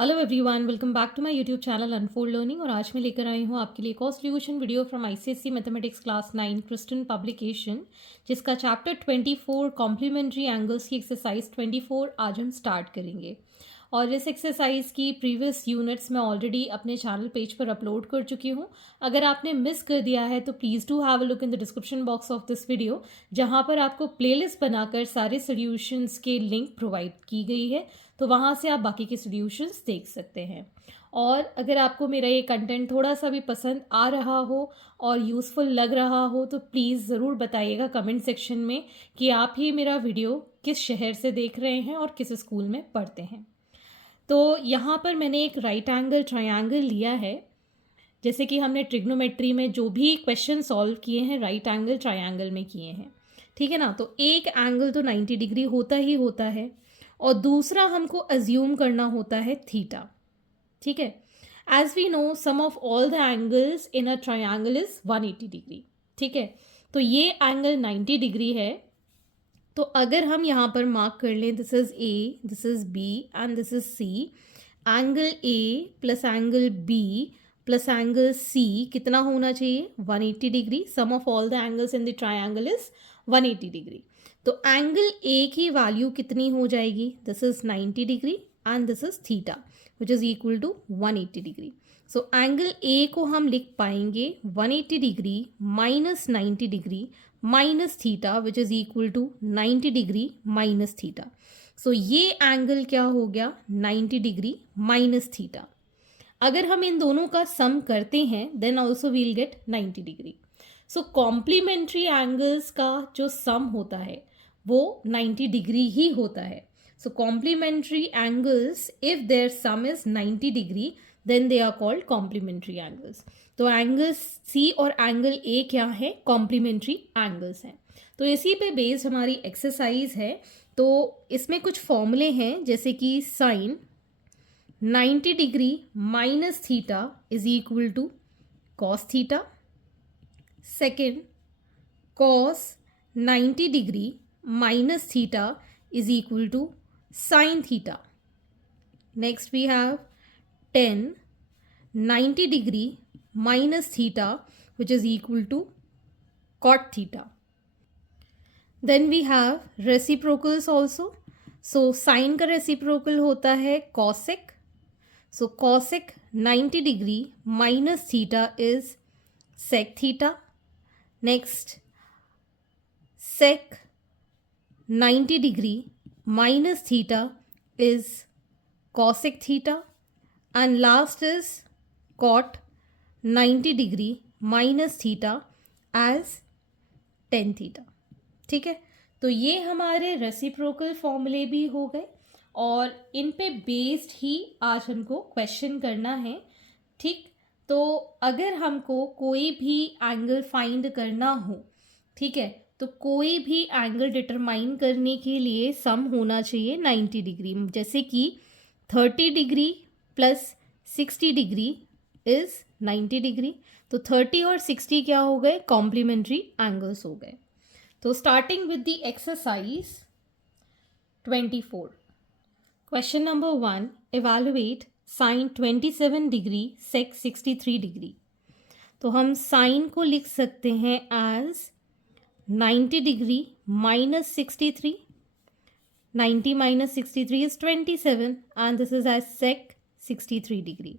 Hello everyone, welcome back to my YouTube channel unfold learning. और आज मैं लेकर आई हूँ आपके लिए एक और solution video from ICSE mathematics class 9 Christen publication, जिसका चैप्टर 24 कॉम्प्लीमेंट्री एंगल्स की एक्सरसाइज 24 आज हम स्टार्ट करेंगे। और इस एक्सरसाइज की प्रीवियस यूनिट्स मैं ऑलरेडी अपने चैनल पेज पर अपलोड कर चुकी हूँ। अगर आपने मिस कर दिया है तो please do have a look in the description box of this video, जहाँ पर आपको प्लेलिस्ट बनाकर सारे सॉल्यूशंस के लिंक प्रोवाइड की गई है, तो वहाँ से आप बाकी के सॉल्यूशंस देख सकते हैं। और अगर आपको मेरा ये कंटेंट थोड़ा सा भी पसंद आ रहा हो और यूज़फुल लग रहा हो तो प्लीज़ ज़रूर बताइएगा कमेंट सेक्शन में कि आप ये मेरा वीडियो किस शहर से देख रहे हैं और किस स्कूल में पढ़ते हैं। तो यहाँ पर मैंने एक राइट एंगल ट्रायंगल लिया है। जैसे कि हमने ट्रिग्नोमेट्री में जो भी क्वेश्चन सॉल्व किए हैं राइट एंगल ट्रायंगल में किए हैं, ठीक है ना। तो एक एंगल तो 90 डिग्री होता ही होता है और दूसरा हमको अज्यूम करना होता है थीटा, ठीक है। As we know sum of all the angles in a triangle is 180 degree, ठीक है। तो ये एंगल 90 डिग्री है। तो अगर हम यहाँ पर मार्क कर लें, this is A, this is B and this is C, angle A plus angle B plus angle C कितना होना चाहिए? 180 degree. Sum of all the angles in the triangle is 180 degree. तो एंगल ए की value कितनी हो जाएगी? This is 90 degree and this is theta which is equal to 180 degree. So angle A को हम लिख पाएंगे 180 degree minus 90 degree minus theta which is equal to 90 degree minus theta. So ये angle क्या हो गया? 90 डिग्री माइनस थीटा। अगर हम इन दोनों का सम करते हैं then also we'll get 90 degree. So complementary angles का जो सम होता है वो 90 डिग्री ही होता है। So complementary angles if their sum is 90 degree then they are called complementary angles. तो एंगल सी और एंगल ए क्या है? कॉम्प्लीमेंट्री एंगल्स हैं। तो इसी पे बेस्ड हमारी एक्सरसाइज है। तो इसमें कुछ फॉर्मूले हैं, जैसे कि sine 90 degree minus theta is equal to cos theta. Second, cos 90 degree minus theta is equal to sin theta. Next we have tan 90 degree minus theta which is equal to cot theta. Then we have reciprocals also. So sin का reciprocal होता है cosec. So cosec 90 degree minus theta is sec theta. Next, sec 90 degree minus theta is cosec theta. And last is cot 90 degree minus theta as tan theta, ठीक है। तो ये हमारे reciprocal फॉर्मूले भी हो गए और इन पे बेस्ड ही आज हमको क्वेश्चन करना है, ठीक। तो अगर हमको कोई भी एंगल फाइंड करना हो, ठीक है, तो कोई भी एंगल डिटरमाइन करने के लिए सम होना चाहिए 90 डिग्री। जैसे कि 30 degree plus 60 degree is 90 degree. तो 30 और 60 क्या हो गए? कॉम्प्लीमेंट्री एंगल्स हो गए। तो starting with the exercise 24, question number 1, evaluate sine 27 degree sec 63 degree. तो हम साइन को लिख सकते हैं as 90 degree minus 63, 90 minus 63 is 27 and this is as sec 63 degree.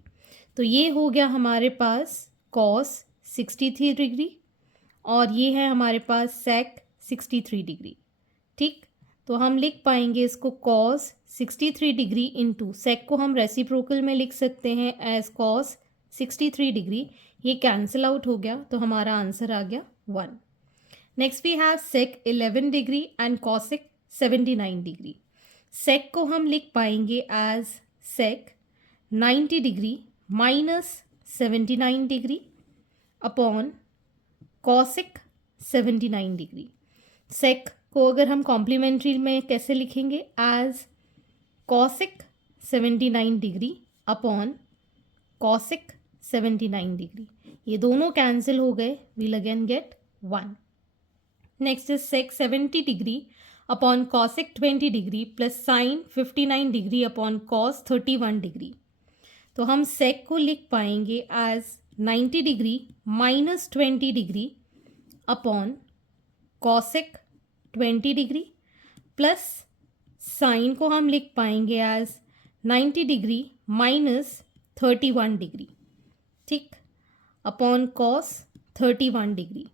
तो ये हो गया हमारे पास कॉस 63 डिग्री और ये है हमारे पास सेक 63 डिग्री, ठीक। तो हम लिख पाएंगे इसको कॉस 63 डिग्री इंटू सेक को हम रेसिप्रोकल में लिख सकते हैं एज कॉस 63 डिग्री। ये कैंसिल आउट हो गया तो हमारा आंसर आ गया 1। Next we have sec 11 degree and cosec 79 degree. Sec को हम लिख पाएंगे as sec 90 degree minus 79 degree upon cosec 79 degree. Sec को अगर हम कॉम्प्लीमेंट्री में कैसे लिखेंगे? As cosec 79 degree upon cosec 79 degree. ये दोनों कैंसिल हो गए, we'll again get 1। Next is sec 70 degree upon cosec 20 degree plus sin 59 degree upon cos 31 degree. तो हम सेक को लिख पाएंगे as 90 degree minus 20 degree upon cosec 20 degree plus sine को हम लिख पाएंगे एज 90 डिग्री माइनस 31 डिग्री, ठीक, अपॉन कॉस 31 डिग्री।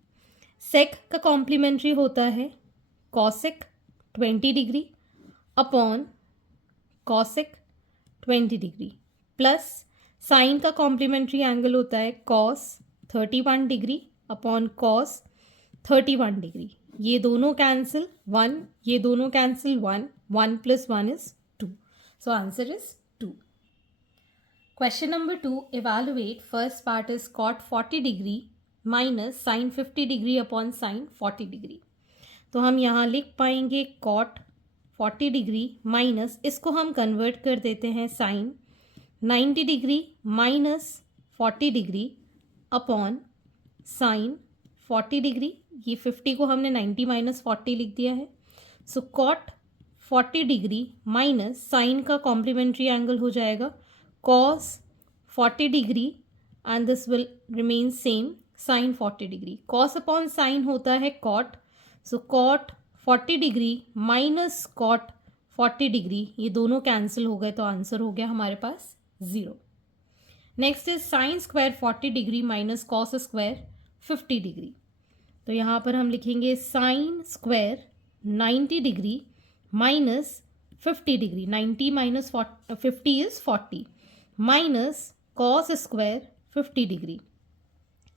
सेक का कॉम्प्लीमेंट्री होता है cosec 20 degree upon cosec 20 degree plus sine का कॉम्प्लीमेंट्री एंगल होता है cos 31 degree upon cos 31 degree. ये दोनों कैंसिल 1, ये दोनों cancel 1, 1 plus 1 is 2, so answer is 2। Question number 2, evaluate first part is cot 40 degree minus sine 50 degree upon sine 40 degree. तो हम यहाँ लिख पाएंगे cot 40 डिग्री माइनस, इसको हम कन्वर्ट कर देते हैं sine 90 degree minus 40 degree upon sine 40 degree. ये 50 को हमने 90 माइनस 40 लिख दिया है। So cot 40 degree minus sine का कॉम्प्लीमेंट्री एंगल हो जाएगा cos 40 degree and this will remain same sine 40 degree. cos upon sine होता है cot, so cot 40 degree minus cot 40 degree, ये दोनों कैंसिल हो गए तो आंसर हो गया हमारे पास 0। Next is sine square 40 degree minus cos square 50 degree. तो यहाँ पर हम लिखेंगे sine square 90 degree minus 50 degree, 90 minus 50 is 40 minus cos square 50 degree.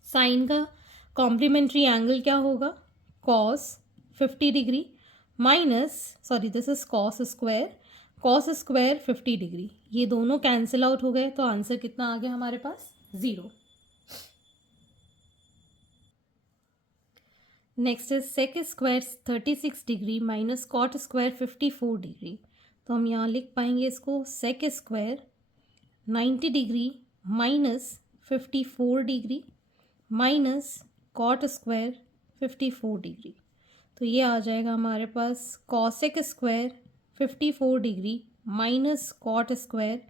Sine का कॉम्प्लीमेंट्री एंगल क्या होगा cos 50 degree minus, sorry this is cos square 50 degree. ये दोनों कैंसिल आउट हो गए तो आंसर कितना आ गया हमारे पास 0। Next is sec square 36 degree minus cot square 54 degree. तो हम यहाँ लिख पाएंगे इसको sec square 90 degree minus 54 degree minus cot square 54 degree. तो ये आ जाएगा हमारे पास cosec square 54 degree minus cot square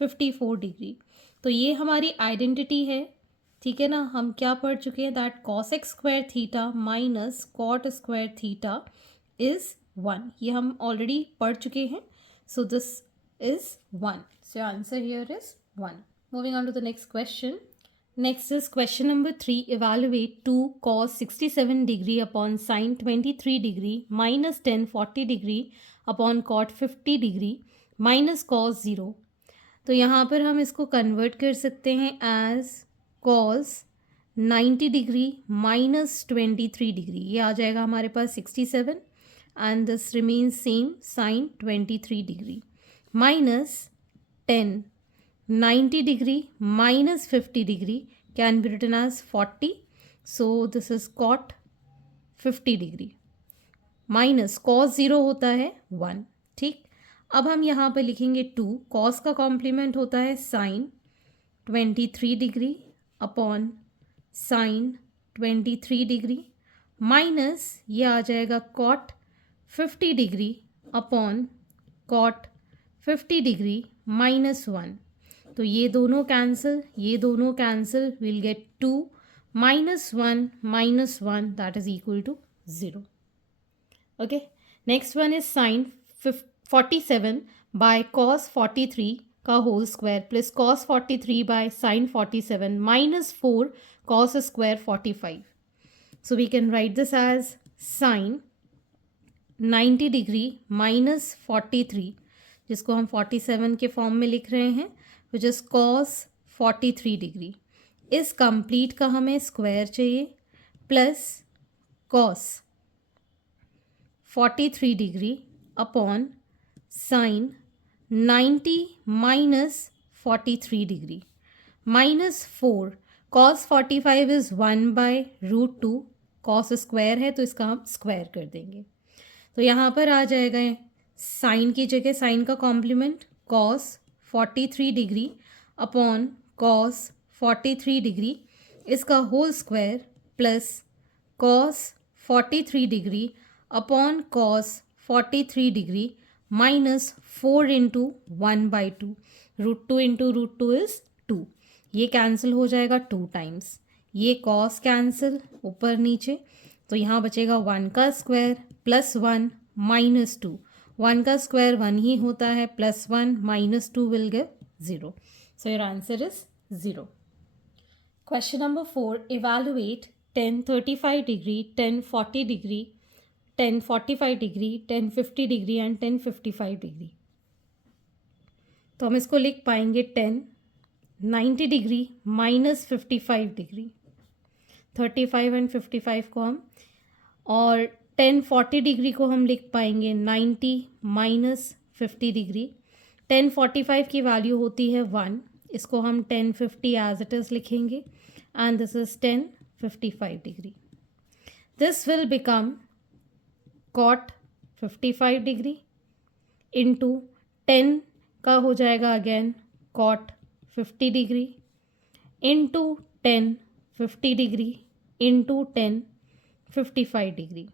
54 degree. तो ये हमारी आइडेंटिटी है, ठीक है ना। हम क्या पढ़ चुके हैं that cosec square theta minus cot square theta is 1, ये हम ऑलरेडी पढ़ चुके हैं। So this is 1, so answer here is 1। Moving on to the next question. Next is question number 3, evaluate 2 cos 67 degree upon sine 23 degree minus 10 40 degree upon cot 50 degree minus cos 0। तो यहाँ पर हम इसको convert कर सकते हैं as cos 90 degree minus 23 degree, ये आ जाएगा हमारे पास 67 and this remains same sine 23 degree minus 10 90 degree minus 50 degree can be written as 40, so this is cot 50 degree minus cos 0 होता है 1, ठीक। अब हम यहाँ पर लिखेंगे 2, cos का कॉम्प्लीमेंट होता है sine 23 degree upon sine 23 degree minus ये आ जाएगा cot 50 degree upon cot 50 degree minus 1। तो ये दोनों cancel will get 2 minus 1 that is equal to 0। Okay, next one is sine 47 by cos 43 का whole square plus cos 43 by sine 47 minus 4 cos square 45। So we can write this as sine 90 degree minus 43, जिसको हम 47 के form में लिख रहे हैं, which is cos 43 degree. इस complete का हमें स्क्वायर चाहिए plus cos 43 degree upon sine 90 minus 43 degree minus 4 cos 45 is 1 by root 2, cos square है तो इसका हम स्क्वायर कर देंगे। तो यहाँ पर आ जाएगा साइन की जगह साइन का complement cos 43 degree upon cos 43 degree, इसका whole square plus cos 43 degree upon cos 43 degree minus 4 into 1/2, √2 into √2 is 2, ये कैंसिल हो जाएगा 2 टाइम्स, ये कॉस कैंसिल ऊपर नीचे, तो यहाँ बचेगा 1 का स्क्वायर प्लस 1 माइनस 2, 1 का स्क्वायर 1 ही होता है, plus 1 minus 2 will give 0, so your answer is 0. Question number 4. Evaluate 10 35 degree, 10 40 degree, 10 45 degree, 10 50 degree and 10 55 degree. तो हम इसको लिख पाएंगे 10 90 डिग्री माइनस 55 डिग्री, 35 एंड 55 को हम, और 10 40 डिग्री को हम लिख पाएंगे 90 माइनस 50 डिग्री. 10 45 की वैल्यू होती है 1, इसको हम 10 50 एज इट इज़ लिखेंगे, and this is 10 55 degree. This will become cot 55 degree into 10 का हो जाएगा again cot 50 degree into 10 50 degree into 10 55 degree.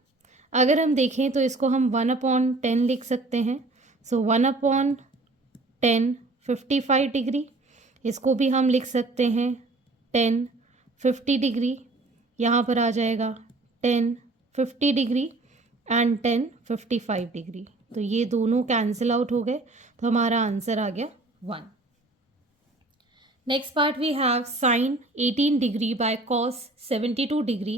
अगर हम देखें तो इसको हम 1/10 लिख सकते हैं, सो 1/10 55 डिग्री, इसको भी हम लिख सकते हैं 10 50 डिग्री, यहाँ पर आ जाएगा 10 50 डिग्री एंड 10 55 डिग्री, तो ये दोनों कैंसिल आउट हो गए, तो हमारा आंसर आ गया 1. Next part we have sine 18 degree by cos 72 degree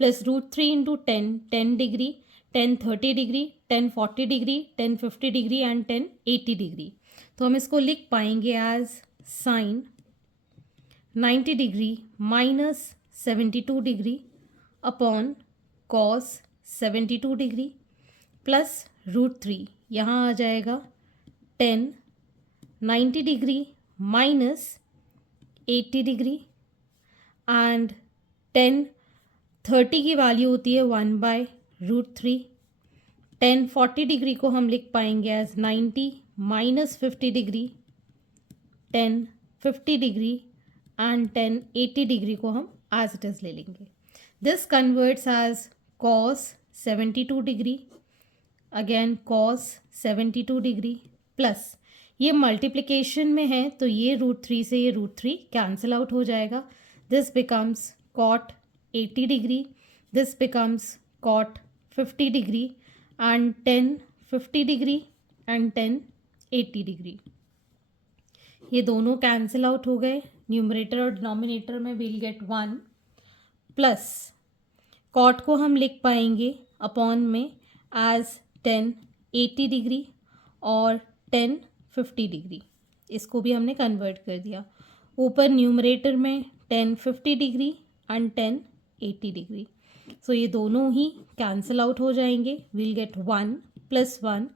plus √3 into 10 degree, 10 30 degree, 10 40 degree, 10 50 degree and 10 80 degree. तो हम इसको लिख पाएंगे as sine 90 degree minus 72 degree upon cos 72 degree plus √3, यहाँ आ जाएगा 10 90 डिग्री माइनस 80 डिग्री एंड 10 30 की वैल्यू होती है 1/√3. 10 40 डिग्री को हम लिख पाएंगे as 90 minus 50 degree, 10 50 degree and 10 80 degree को हम एज इट इज़ ले लेंगे. This converts as cos 72 degree, again cos 72 degree plus, ये मल्टीप्लिकेशन में है तो ये √3 से ये √3 कैंसिल आउट हो जाएगा. This becomes cot 80 degree, this becomes cot 50 degree and 10 50 degree and 10 80 degree. ये दोनों कैंसिल आउट हो गए, न्यूमरेटर और डिनोमिनेटर में विल गेट 1 प्लस कॉट को हम लिख पाएंगे अपॉन में एज 10 80 डिग्री और 10 50 डिग्री, इसको भी हमने कन्वर्ट कर दिया. ऊपर न्यूमरेटर में 10 50 डिग्री एंड 10 80 डिग्री, सो ये दोनों ही कैंसिल आउट हो जाएंगे. Will get 1 plus 1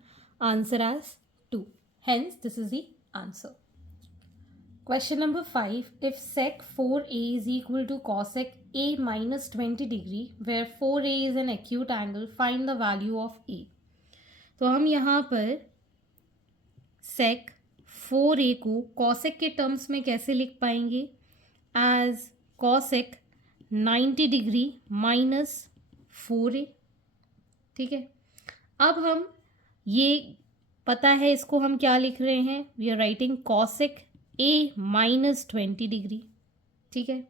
answer as 2. Hence this is the answer. Question number 5. If sec 4a is equal to cosec a minus 20 degree, where 4a is an acute angle, find the value of a. तो हम यहाँ पर sec 4a को cosec के terms में कैसे लिख पाएंगे, as cosec 90 degree minus 4a. ठीक है, अब हम ये पता है इसको हम क्या लिख रहे हैं, we are writing cosec a minus 20 degree. ठीक है,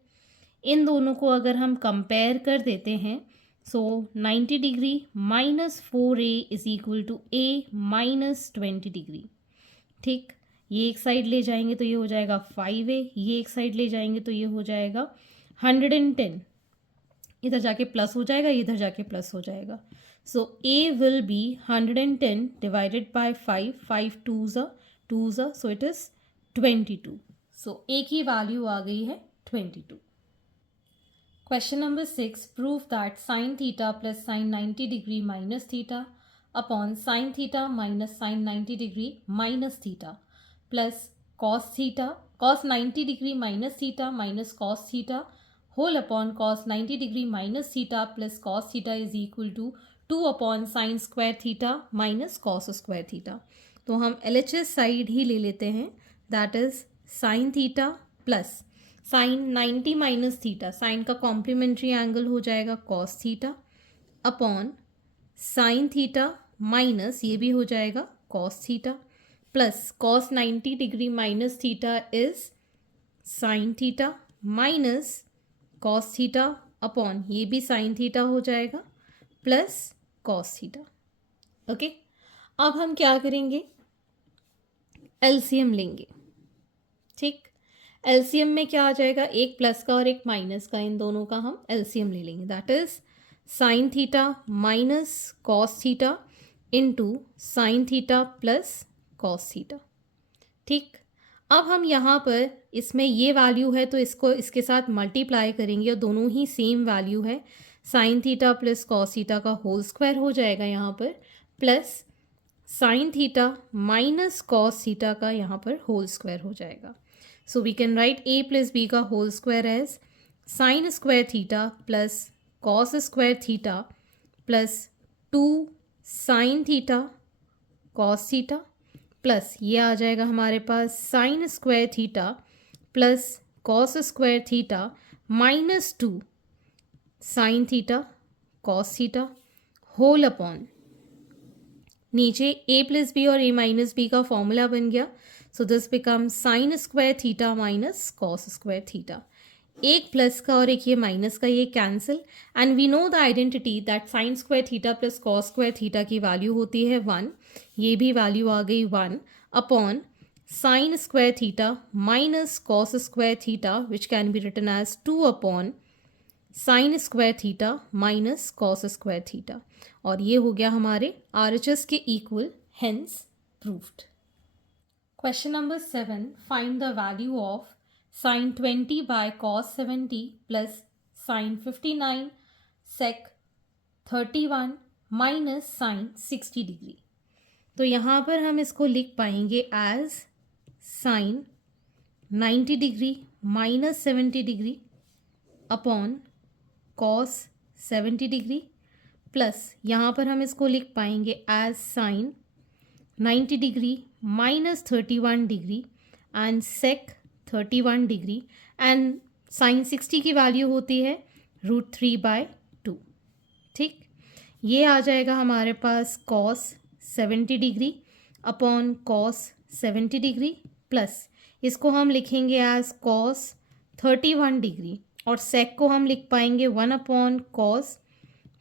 इन दोनों को अगर हम कंपेयर कर देते हैं, so 90 degree minus 4a is equal to a minus 20 degree. ठीक, ये एक साइड ले जाएंगे तो ये हो जाएगा 5a, ये एक साइड ले जाएंगे तो ये हो जाएगा 110, इधर जाके प्लस हो जाएगा, इधर जाके प्लस हो जाएगा. So a will be 110 divided by 5, 5 2s, so it is 22. So a की वैल्यू आ गई है 22. Question number 6. Prove that sine theta plus sine 90 degree minus theta upon sine theta minus sine 90 degree minus theta plus cos theta cos 90 degree minus theta minus cos theta whole upon cos 90 degree minus theta plus cos theta is equal to 2 upon sine square theta minus cos square theta. तो हम LHS side ही ले लेते हैं, that is sine theta plus sine 90 minus theta, sine का complementary angle हो जाएगा cos theta upon sine theta minus ये भी हो जाएगा cos theta plus cos 90 degree minus theta is sin theta minus cos theta upon ये भी sin theta हो जाएगा प्लस cos theta. ओके, अब हम क्या करेंगे, एलसीएम लेंगे. ठीक, एलसीएम में क्या आ जाएगा, एक प्लस का और एक माइनस का, इन दोनों का हम एलसीएम ले लेंगे. That is sine theta minus cos theta into sine theta plus cos theta. ठीक, अब हम यहाँ पर इसमें ये वैल्यू है तो इसको इसके साथ मल्टीप्लाई करेंगे और दोनों ही सेम वैल्यू है. Sign theta plus cos theta का होल स्क्वायर हो जाएगा यहाँ पर, plus sign theta minus cos theta का यहाँ पर होल स्क्वायर हो जाएगा. So we can write a plus b का whole square as sin square theta plus cos square theta plus 2 sin theta cos theta plus ये आ जाएगा हमारे पास sin square theta plus cos square theta minus 2 sin theta cos theta whole upon नीचे a plus b और a minus b का formula बन गया. So this becomes sin square theta minus cos square theta. एक plus का और एक ये माइनस का, ये cancel. And we know the identity that sine square theta plus cos square theta की वैल्यू होती है 1. ये भी वैल्यू आ गई 1 upon sine square theta minus cos square theta which can be written as 2 upon sine square theta minus cos square theta. और ये हो गया हमारे RHS के equal, hence proved. Question number 7. Find the value of sin 20 by cos 70 plus sin 59 sec 31 minus sin 60 degree. तो यहाँ पर हम इसको लिख पाएंगे as sin 90 degree minus 70 degree upon cos 70 degree plus यहाँ पर हम इसको लिख पाएंगे as sin 90 degree minus 31 degree and sec 31 degree and sin 60 की वैल्यू होती है √3/2. ठीक, ये आ जाएगा हमारे पास cos 70 degree upon cos 70 degree plus इसको हम लिखेंगे एज cos 31 डिग्री और sec को हम लिख पाएंगे 1 अपॉन cos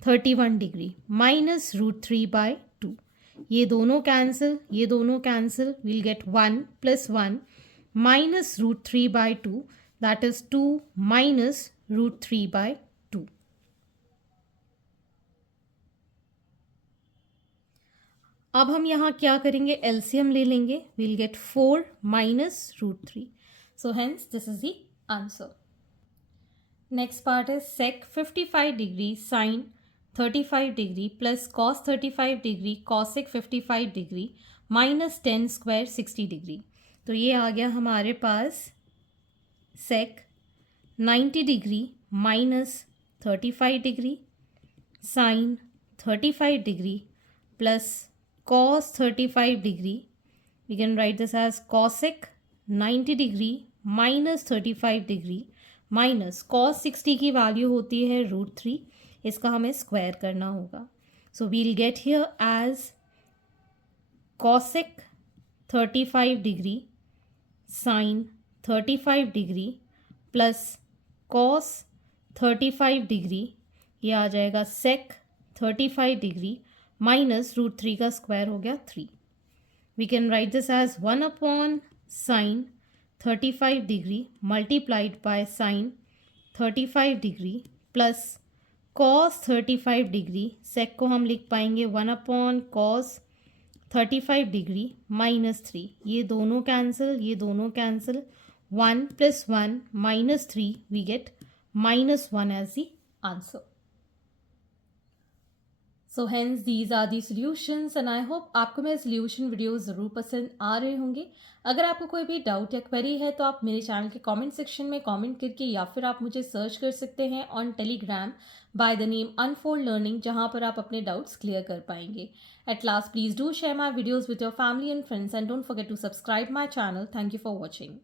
31 डिग्री माइनस √3/2. ये दोनों कैंसिल, ये दोनों cancel, will get 1 plus 1 minus √3/2 that is 2 minus √3/2. अब हम यहाँ क्या करेंगे, एलसीएम ले लेंगे. Will get 4 minus √3. So hence this is the answer. Next part is sec 55 degree sine 35 degree plus cos 35 degree cosec 55 degree minus 10 square 60 degree. तो ये आ गया हमारे पास sec 90 degree minus 35 degree sine 35 degree plus cos 35 degree. We can write this as cosec 90 degree minus 35 degree minus cos 60 की value होती है √3. इसका हमें square करना होगा. So we'll get here as cosec 35 degree sine 35 degree plus cos 35 degree, ये आ जाएगा sec 35 डिग्री माइनस √3 का स्क्वायर हो गया 3. We can write this as 1 upon sine 35 degree multiplied by sine 35 degree plus cos 35 degree, sec को हम लिख पाएंगे 1 अपॉन cos 35 डिग्री माइनस 3. ये दोनों कैंसिल, ये दोनों cancel, 1 plus 1 minus 3, we get -1 as the answer. So hence these are the solutions and I hope आपको मेरे सॉल्यूशन वीडियो ज़रूर पसंद आ रहे होंगे. अगर आपको कोई भी डाउट या क्वेरी है तो आप मेरे चैनल के कमेंट सेक्शन में कमेंट करके या फिर आप मुझे सर्च कर सकते हैं on Telegram by the name Unfold Learning, जहां पर आप अपने डाउट्स क्लियर कर पाएंगे. At last please do share my videos with your family and friends and don't forget to subscribe my channel. Thank you for watching.